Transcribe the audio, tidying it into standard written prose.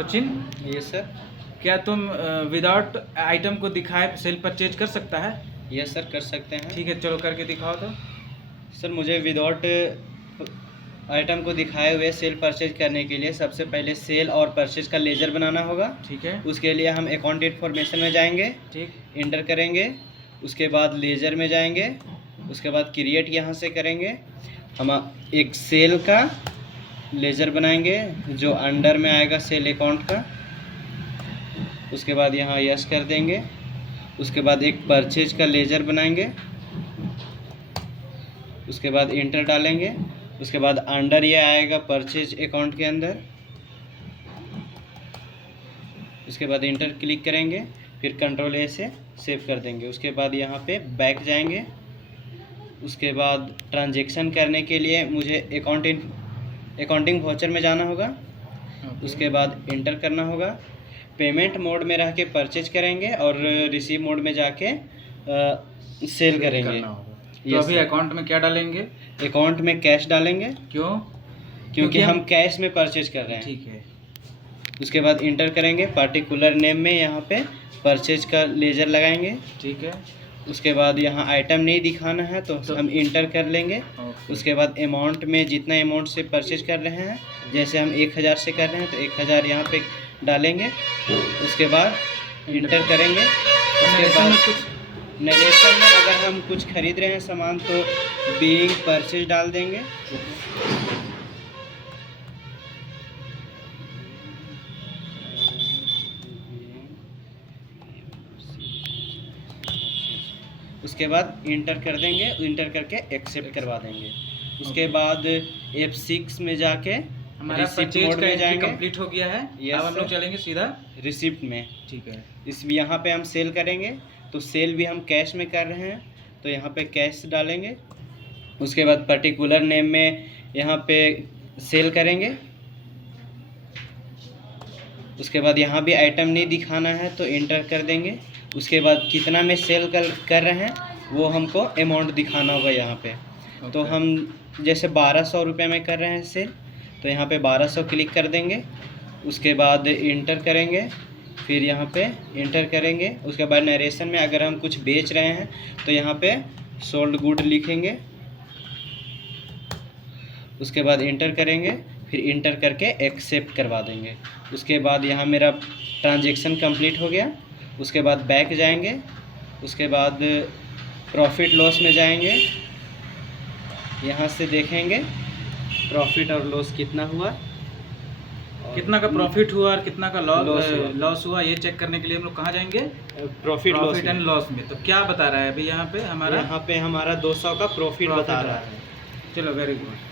Sachin, yes sir. क्या तुम without item को दिखाए सेल परचेज कर सकता है? यस सर, कर सकते हैं। ठीक है, चलो करके दिखाओ तो। सर मुझे विदाउट आइटम को दिखाए हुए सेल परचेज करने के लिए सबसे पहले सेल और परचेज का लेजर बनाना होगा। ठीक है। उसके लिए हम अकाउंट इन्फॉर्मेशन में जाएंगे, ठीक, इंटर करेंगे। उसके बाद लेजर में जाएंगे, उसके बाद क्रिएट यहाँ से करेंगे। हम एक सेल का लेजर बनाएंगे जो अंडर में आएगा सेल अकाउंट का। उसके बाद यहाँ यस कर देंगे। उसके बाद एक परचेज का लेजर बनाएंगे, उसके बाद इंटर डालेंगे। उसके बाद अंडर ये आएगा परचेज अकाउंट के अंदर। उसके बाद इंटर क्लिक करेंगे, फिर कंट्रोल ए से सेव कर देंगे। उसके बाद यहाँ पे बैक जाएंगे। उसके बाद ट्रांजैक्शन करने के लिए मुझे अकाउंटिंग वाउचर में जाना होगा। उसके बाद इंटर करना होगा। पेमेंट मोड में रह के परचेज करेंगे और रिसीव मोड में जाके सेल करेंगे। तो अभी अकाउंट में क्या डालेंगे? अकाउंट में कैश डालेंगे। क्यों? क्योंकि हम कैश में परचेज कर रहे हैं। ठीक है। उसके बाद इंटर करेंगे। पार्टिकुलर नेम में यहाँ पे परचेज का लेजर लगाएंगे। ठीक है। उसके बाद यहाँ आइटम नहीं दिखाना है तो हम इंटर कर लेंगे। उसके बाद अमाउंट में जितना अमाउंट से परचेज कर रहे हैं, जैसे हम 1000 से कर रहे हैं तो 1000 यहाँ पे डालेंगे। उसके बाद इंटर करेंगे। उसके बाद नरेशन में अगर हम कुछ खरीद रहे हैं सामान तो बीइंग परचेज डाल देंगे। उसके बाद इंटर कर देंगे। इंटर करके एक्सेप्ट करवा देंगे। उसके बाद F6 में जाके हमारा रिसिप्ट परचेज मोड का में जाएंगे। कंप्लीट हो गया है। अब हम लोग चलेंगे सीधा रिसिप्ट में। ठीक है। इस यहाँ पे हम सेल करेंगे तो सेल भी हम कैश में कर रहे हैं तो यहाँ पे कैश डालेंगे। उसके बाद पर्टिकुलर नेम में यहाँ पे सेल करेंगे। उसके बाद यहाँ भी आइटम नहीं दिखाना है तो इंटर कर देंगे। उसके बाद कितना में सेल कर रहे हैं वो हमको अमाउंट दिखाना होगा यहाँ पे। तो हम जैसे 1200 रुपये में कर रहे हैं सेल तो यहाँ पे 1200 क्लिक कर देंगे। उसके बाद इंटर करेंगे, फिर यहाँ पे इंटर करेंगे। उसके बाद नरेशन में अगर हम कुछ बेच रहे हैं तो यहाँ पे सोल्ड गुड लिखेंगे। उसके बाद इंटर करेंगे, फिर इंटर करके एक्सेप्ट करवा देंगे। उसके बाद यहाँ मेरा ट्रांजैक्शन कंप्लीट हो गया। उसके बाद बैक जाएंगे। उसके बाद प्रॉफिट लॉस में जाएंगे। यहाँ से देखेंगे प्रॉफिट और लॉस कितना हुआ, कितना का प्रॉफिट हुआ और कितना का लॉस हुआ ये चेक करने के लिए हम लोग कहाँ जाएंगे? प्रॉफिट एंड लॉस में। तो क्या बता रहा है अभी यहाँ पे हमारा 200 का प्रॉफिट बता रहा है। चलो, वेरी गुड।